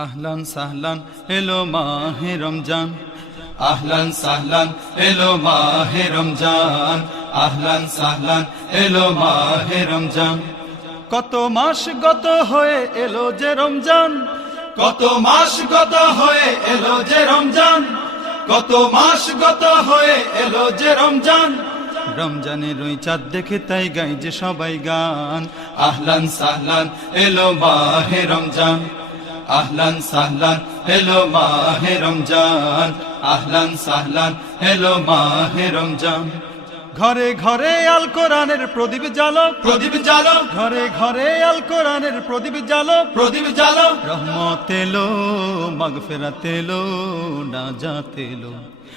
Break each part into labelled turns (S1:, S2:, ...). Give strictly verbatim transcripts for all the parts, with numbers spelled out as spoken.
S1: আহলান সাহলান এলো মাহে রমজান, আহলান সাহলান এলো মাহে রমজান, আহলান সাহলান এলো মাহে রমজান। কত মাস গত হয়ে এলো যে রমজান, কত মাস গত হয়ে এলো যে রমজান, কত মাস গত হয়ে এলো যে রমজান। রমজানের ওই চাঁদ দেখে তাই গাই যে সবাই গান, আহলান সাহলান এলো মাহে রমজান, আহলান সাহলান এলো মাহে রমজান, আহলান সাহলান এলো মাহে রমজান। ঘরে ঘরে আল কোরআনের প্রদীপ জ্বালো, প্রদীপ জ্বালো, ঘরে ঘরে আল কোরআনের প্রদীপ জ্বালো, প্রদীপ জ্বালো। রহমত এলো, মাগফিরাত এলো, নাজাত এলো,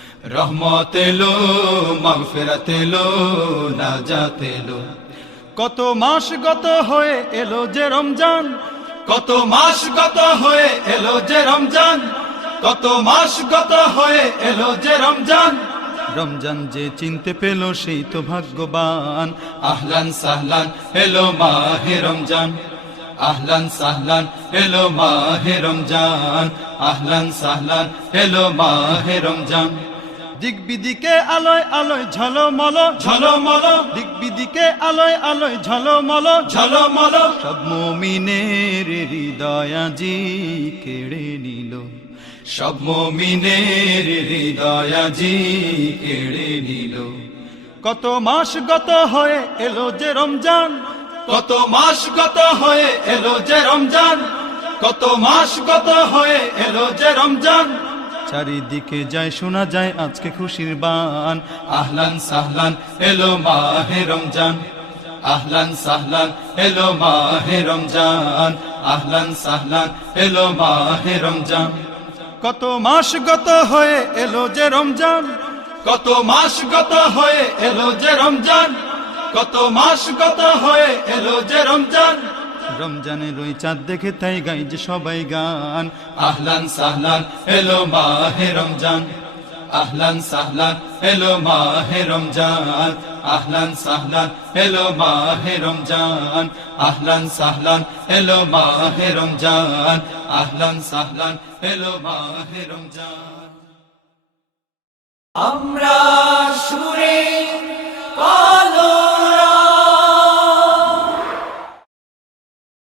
S1: রহমত এলো, মাগফিরাত এলো, নাজাত এলো। কত মাস গত হয়ে এলো যে রমজান, কত মাস গত হয়ে এলো যে রমজান, কত মাস গত হয়ে এলো যে রমজান। রমজান যে চিনতে পেল সেই তো ভাগ্যবান, আহলান সাহলান এলো মাহে রমজান, আহলান সাহলান এলো মাহে রমজান, আহলান সাহলান এলো মাহে রমজান। দিক বিদিকে আলোয় আলোয় ঝলমল, ঝলমল, দিক বিদিকে আলোয় আলোয় ঝলমল, ঝলমল। সব মুমিনের হৃদয় আজি কেড়ে নিল, সব মুমিনের হৃদয় আজি কেড়ে নিল। কত মাস গত হয়ে এলো যে রমজান, কত মাস গত হয়ে এলো যে রমজান, কত মাস গত হয়ে এলো যে রমজান। চারিদিকে যায় শোনা যায় আজকে খুশির বান, আহলান সাহলান এলো মাহে রমজান, আহলান সাহলান এলো মাহে রমজান, আহলান সাহলান এলো মাহে রমজান। কত মাস গত হয়ে এলো যে রমজান, কত মাস গত হয়ে এলো যে রমজান, কত মাস গত হয়ে এলো যে রমজান। রমজানের ওই চাঁদ দেখে তাই গাই যে সবাই গান, আহলান সাহলান এলো মাহে রমজান, আহলান সাহলান এলো মাহে রমজান, আহলান সাহলান এলো মাহে রমজান, আহলান সাহলান এলো মাহে রমজান, আহলান সাহলান এলো মাহে রমজান।
S2: আমরা সুরে কালো